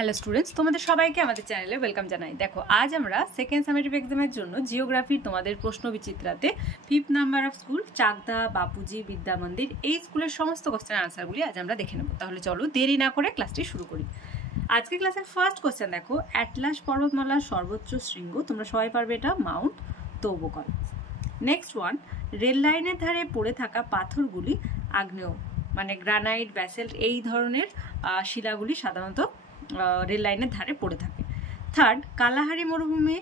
Hello students, তোমাদের সবাইকে আমাদের চ্যানেলে ওয়েলকাম জানাই। দেখো, আজ আমরা সেকেন্ড সামেটিভ এক্সামের জন্য জিওগ্রাফির তোমাদের প্রশ্ন বিচিত্রাতে 5th number of school Chakdaha Bapuji Vidya Mandir এই স্কুলের সমস্ত কোশ্চেনের আনসারগুলি আজ আমরা দেখে নেব। তাহলে চলো দেরি না করে ক্লাসটি শুরু করি। আজকে ক্লাসের ফার্স্ট কোশ্চেন দেখো, অ্যাটলাস পর্বতমালার সর্বোচ্চ শৃঙ্গ, তোমরা সবাই পারবে এটা, মাউন্ট তৌবকল। নেক্সট ওয়ান, রেল লাইনের ধারে পড়ে থাকা পাথরগুলি আগ্নেয় মানে গ্রানাইট, ব্যাসেল্ট এই ধরনের শিলাগুলি সাধারণত রেল লাইনের ধারে পড়ে থাকে। থার্ড, কালাহারি মরুভূমি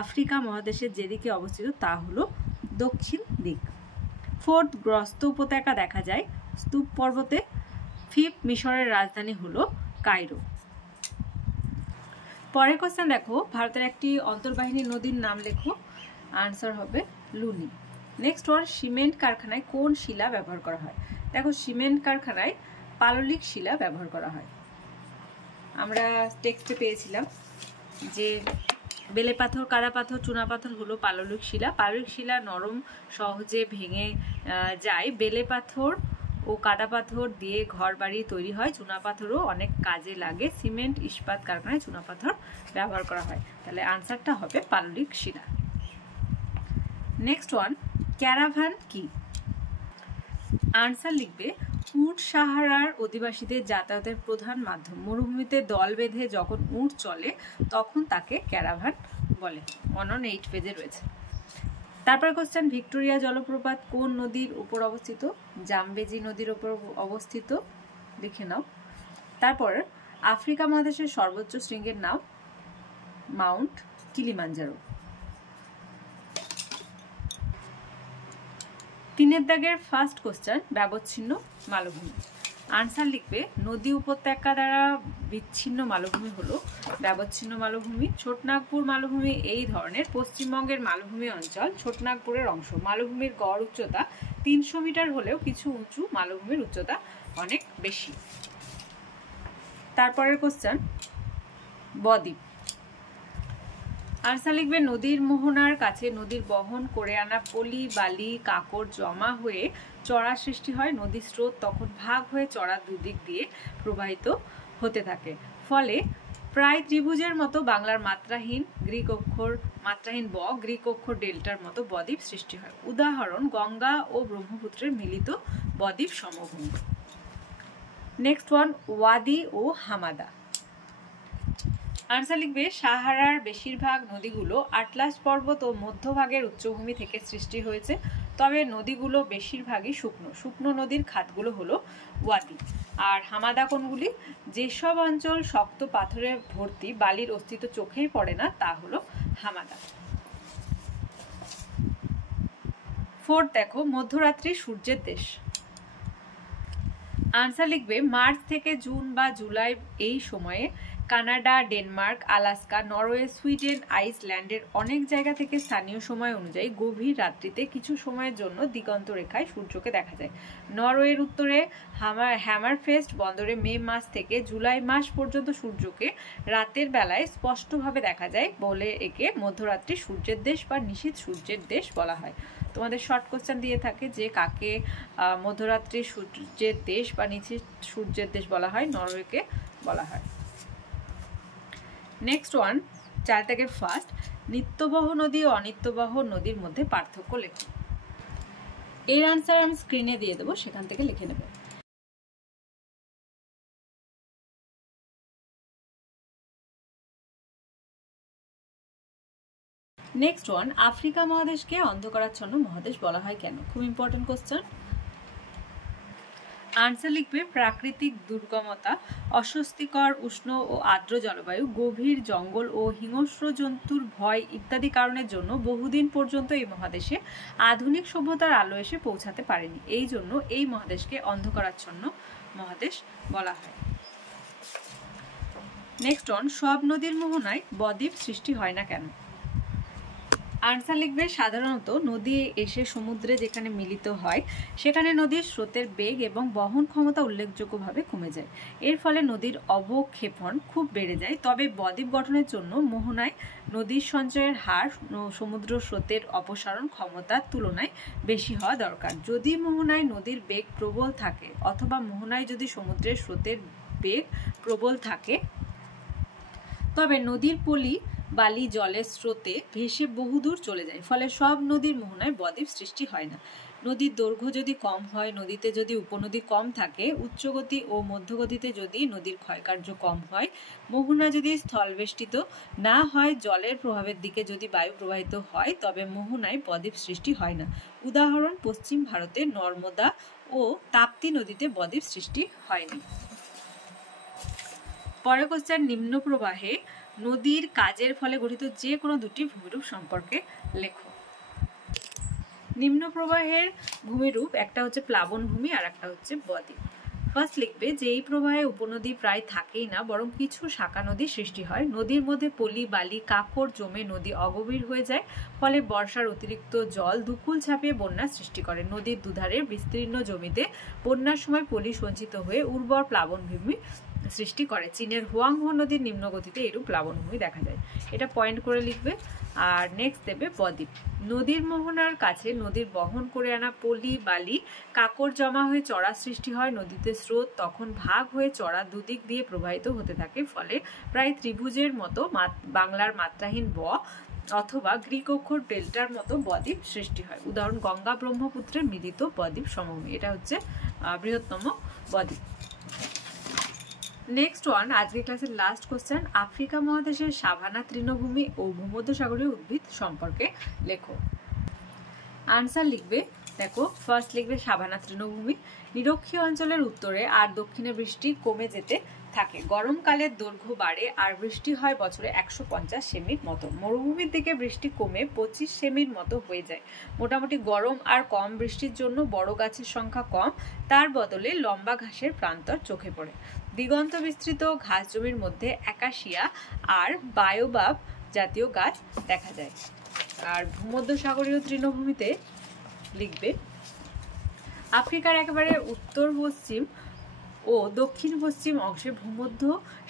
আফ্রিকা মহাদেশের যেদিকে অবস্থিত তা হলো দক্ষিণ দিক। ফোর্থ, গ্রস্ত উপত্যকা দেখা যায় স্তূপ পর্বতে। ফিফথ, মিশরের রাজধানী হলো কায়রো। পরের কোশ্চেন দেখো, ভারতের একটি অন্তর্বাহিনী নদীর নাম লেখো। আনসার হবে লুনি। নেক্সট ওয়ান, সিমেন্ট কারখানায় কোন শিলা ব্যবহার করা হয়? দেখো, সিমেন্ট কারখানায় পাললিক শিলা ব্যবহার করা হয়। আমরা টেক্সটে পেয়েছিলাম যে বেলে পাথর, কাদা পাথর, চুনা পাথর হলো পাললিক শিলা। পাললিক শিলা নরম, সহজে ভেঙে যায়। বেলে পাথর ও কাদা পাথর দিয়ে ঘর বাড়ি তৈরি হয়। চুনা পাথরও অনেক কাজে লাগে। সিমেন্ট ইস্পাত কারখানায় চুনা পাথর ব্যবহার করা হয়। তাহলে আনসারটা হবে পাললিক শিলা। নেক্সট ওয়ান, ক্যারাভান কি? আনসার লিখবে, উট সাহারার অধিবাসীদের যাতায়াতের প্রধান মাধ্যম। মরুভূমিতে দল বেঁধে যখন উট চলে তখন তাকে ক্যারাভান বলে। 1 পেজে রয়েছে। তারপর কোশ্চেন, ভিক্টোরিয়া জলপ্রপাত কোন নদীর উপর অবস্থিত? জামবেজি নদীর উপর অবস্থিত, লিখে নাও। তারপর আফ্রিকা মহাদেশের সর্বোচ্চ শৃঙ্গের নাম মাউন্ট কিলিমাঞ্জারো। 3 দাগের ফার্স্ট কোশ্চেন, ব্যবচ্ছিন্ন মালভূমি। আনসার লিখবে, নদী উপত্যকা দ্বারা বিচ্ছিন্ন মালভূমি হলো ব্যবচ্ছিন্ন মালভূমি। ছোটনাগপুর মালভূমি এই ধরনের পশ্চিমবঙ্গের মালভূমি অঞ্চল ছোটনাগপুরের অংশ। মালভূমির গড় উচ্চতা 300 মিটার হলেও কিছু উঁচু মালভূমির উচ্চতা অনেক বেশি। তারপরের কোশ্চেন, বদ্বীপ। আনসার লিখবে, নদীর মোহনার কাছে নদীর বহন করে আনা পলি বালি কাকড় জমা হয়ে চড়া সৃষ্টি হয়। নদীর স্রোত তখন ভাগ হয়ে চড়া দুদিক দিয়ে প্রবাহিত হতে থাকে। ফলে প্রায় ত্রিভুজের মতো বাংলার মাত্রাহীন ব গ্রিক অক্ষর ডেল্টার মতো বদ্বীপ সৃষ্টি হয়। উদাহরণ, গঙ্গা ও ব্রহ্মপুত্রের মিলিত বদ্বীপ সমভূমি। নেক্সট ওয়ান, ওয়াদি ও হামাদা। আনসার লিখবে, সাহারার বেশিরভাগ নদীগুলো আটলাস পর্বত ও মধ্যভাগের উচ্চভূমি থেকে সৃষ্টি হয়েছে। তবে নদীগুলো বেশিরভাগই শুকনো নদীর খাতগুলো হলো ওয়াদি। আর হামাদা কোনগুলি? যেসব অঞ্চল শক্ত পাথরে ভর্তি, বালির অস্তিত্ব চোখেই পড়ে না, তা হলো হামাদা। ফোর্থ দেখো, মধ্যরাত্রি সূর্যের দেশ। আনসার লিখবে, মার্চ থেকে জুন বা জুলাই এই সময়ে Canada, Denmark, Alaska, Norway, Sweden, আইসল্যান্ডের অনেক জায়গা থেকে স্থানীয় সময় অনুযায়ী গভীর রাত্রিতে কিছু সময়ের জন্য দিগন্ত রেখায় সূর্যকে দেখা যায়। নরওয়ের উত্তরে হ্যামারফেস্ট বন্দরে মে মাস থেকে জুলাই মাস পর্যন্ত সূর্যকে রাতের বেলায় স্পষ্টভাবে দেখা যায় বলে একে মধ্যরাত্রি সূর্যের দেশ বা নিশীথ সূর্যের দেশ বলা হয়। তোমাদের শর্ট কোশ্চেন দিয়ে থাকে যে কাকে মধ্যরাত্রি সূর্যের দেশ বা নিশীথ সূর্যের দেশ বলা হয়? নরওয়েকে বলা হয়। নেক্সট ওয়ান, 4 দাগের ফার্স্ট, নিত্যবহ নদী ও অনিত্যবহ নদীর মধ্যে পার্থক্য লেখো। এর আনসার আমি স্ক্রিনে দিয়ে দেবো, সেখান থেকে লিখে নেব। নেক্সট ওয়ান, আফ্রিকা মহাদেশকে অন্ধকারাচ্ছন্ন মহাদেশ বলা হয় কেন? খুব ইম্পর্টেন্ট কোশ্চেন। আনসার লিখবে, প্রাকৃতিক দুর্গমতা, অস্বস্তিকর উষ্ণ ও আর্দ্র জলবায়ু, গভীর জঙ্গল ও হিংস্র জন্তুর ভয় ইত্যাদি কারণের জন্য বহুদিন পর্যন্ত এই মহাদেশে আধুনিক সভ্যতার আলো এসে পৌঁছাতে পারেনি। এই জন্য এই মহাদেশকে অন্ধকারাচ্ছন্ন মহাদেশ বলা হয়। নেক্সট ওয়ান, সব নদীর মোহনায় বদ্বীপ সৃষ্টি হয় না কেন? আনসার লিখবে, সাধারণত নদী এসে সমুদ্রে যেখানে মিলিত হয় সেখানে নদীর স্রোতের বেগ এবং বহন ক্ষমতা উল্লেখযোগ্যভাবে কমে যায়। এর ফলে নদীর অবক্ষেপণ খুব বেড়ে যায়। তবে বদ্বীপ গঠনের জন্য মোহনায় নদীর সঞ্চয়ের হার সমুদ্র স্রোতের অপসারণ ক্ষমতার তুলনায় বেশি হওয়া দরকার। যদি মোহনায় নদীর বেগ প্রবল থাকে অথবা মোহনায় যদি সমুদ্রের স্রোতের বেগ প্রবল থাকে তবে নদীর পলি বালি জলের স্রোতে ভেসে বহুদূর চলে যায়, ফলে সব নদীর মোহনায় বদ্বীপ সৃষ্টি হয় না। নদীর দৈর্ঘ্য যদি কম হয়, নদীতে যদি উপনদী কম থাকে, উচ্চগতি ও মধ্যগতিতে যদি নদীর ক্ষয়কার্য কম হয়, মোহনা যদি স্থলবেষ্টিত না হয়, জলের প্রভাবের দিকে যদি বায়ু প্রবাহিত হয়, তবে মোহনায় বদ্বীপ সৃষ্টি হয় না। উদাহরণ, পশ্চিম ভারতে নর্মদা ও তাপ্তি নদীতে বদ্বীপ সৃষ্টি হয়নি। পরের কোশ্চেন, নিম্ন প্রবাহে নদীর কাজের ফলে গঠিত যে কোনো দুটি ভূমিরূপ সম্পর্কে লেখো। নিম্ন প্রবাহের ভূমিরূপ একটা হচ্ছে প্লাবন ভূমি আর একটা হচ্ছে বদ্বীপ। ফার্স্ট লিখবে যে এই প্রবাহে উপনদী প্রায় থাকেই না, বরং কিছু শাখা নদী সৃষ্টি হয়। নদীর মধ্যে পলি বালি কাঁকড় জমে নদী অগভীর হয়ে যায়, ফলে বর্ষার অতিরিক্ত জল দুকুল ছাপিয়ে বন্যার সৃষ্টি করে। নদীর দুধারে বিস্তীর্ণ জমিতে বন্যার সময় পলি সঞ্চিত হয়ে উর্বর প্লাবনভূমি সৃষ্টি করে। চীনের হুয়াংহো নদীর নিম্ন গতিতে এরূপ প্লাবনভূমি দেখা যায়। এটা পয়েন্ট করে লিখবে। আর নেক্সট দেবে বদ্বীপ। নদীর মোহনার কাছে নদীর বহন করে আনা পলি বালি কাঁকড় জমা হয়ে চড়া সৃষ্টি হয়। নদীতে স্রোত তখন ভাগ হয়ে চড়া দুদিক দিয়ে প্রবাহিত হতে থাকে, ফলে প্রায় ত্রিভুজের মতো বাংলার মাত্রাহীন ব অথবা গ্রিক অক্ষর ডেল্টার মতো বদ্বীপ সৃষ্টি হয়। উদাহরণ, গঙ্গা ব্রহ্মপুত্রের মিলিত বদ্বীপ সমভূমি। এটা হচ্ছে বৃহত্তম বদ্বীপ। নেক্সট ওয়ান, আজকের ক্লাসের লাস্ট কোশ্চেন, আফ্রিকা মহাদেশের সাভানা তৃণভূমি ও ভূমধ্যসাগরীয় উদ্ভিদ সম্পর্কে লেখো। আনসার লিখবে, দেখো ফার্স্ট লিখবে সাভানা তৃণভূমি। নিরক্ষীয় অঞ্চলের উত্তরে আর দক্ষিণে বৃষ্টি কমে যেতে থাকে। গরমকালের দৈর্ঘ্য বাড়ে আর বৃষ্টি হয় বছরে 150 সেমির মতো। মরুভূমির দিকে বৃষ্টি কমে 25 সেমির মতো হয়ে যায়। মোটামুটি গরম আর কম বৃষ্টির জন্য বড় গাছের সংখ্যা কম, তার বদলে লম্বা ঘাসের প্রান্তর চোখে পড়ে। দিগন্ত বিস্তৃত ঘাস জমির মধ্যে অ্যাকাশিয়া আর বায়োবাব জাতীয় গাছ দেখা যায়। আর ভূমধ্যসাগরীয় তৃণভূমিতে লিখবে, আফ্রিকার একেবারে উত্তর পশ্চিম ও দক্ষিণ পশ্চিম অংশে ভূমধ্য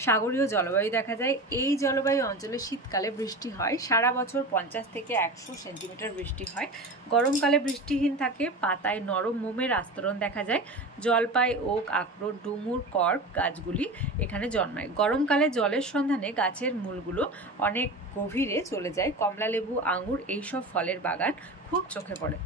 সাগরীয় জলবায়ু দেখা যায়। এই জলবায়ু অঞ্চলে শীতকালে বৃষ্টি হয়, সারা বছর 50 থেকে 100 সেন্টিমিটার বৃষ্টি হয়। গরমকালে বৃষ্টিহীন থাকে, পাতায় নরম মোমের আস্তরণ দেখা যায়। জলপাই, ওক, আখরোট, ডুমুর, কর্ক গাছগুলি এখানে জন্মায়। গরমকালে জলের সন্ধানে গাছের মূলগুলো অনেক গভীরে চলে যায়। কমলালেবু, আঙুর এইসব ফলের বাগান খুব চোখে পড়ে।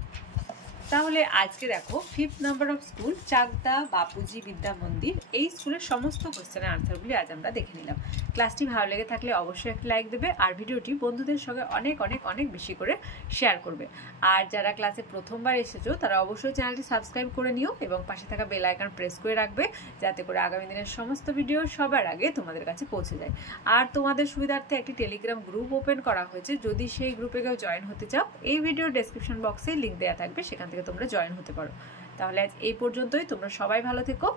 তাহলে আজকে দেখো 5th number of school Chakdaha Bapuji Vidya Mandir, এই স্কুলের সমস্ত কোশ্চেনের আনসারগুলি আজ আমরা দেখে নিলাম। ক্লাসটি ভালো লেগে থাকলে অবশ্যই একটা লাইক দেবে আর ভিডিওটি বন্ধুদের সঙ্গে অনেক অনেক অনেক বেশি করে শেয়ার করবে। আর যারা ক্লাসে প্রথমবার এসেছো তারা অবশ্যই চ্যানেলটি সাবস্ক্রাইব করে নিও এবং পাশে থাকা বেল আইকন প্রেস করে রাখবে, যাতে করে আগামী দিনের সমস্ত ভিডিও সবার আগে তোমাদের কাছে পৌঁছে যায়। আর তোমাদের সুবিধার্থে একটি টেলিগ্রাম গ্রুপ ওপেন করা হয়েছে, যদি সেই গ্রুপে কেউ জয়েন হতে চাও এই ভিডিও ডেসক্রিপশন বক্সে লিঙ্ক দেওয়া থাকবে, সেখান থেকে তোমরা জয়েন হতে পারো। তাহলে আজ এই পর্যন্তই, তোমরা সবাই ভালো থেকো।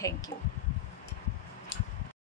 Thank you.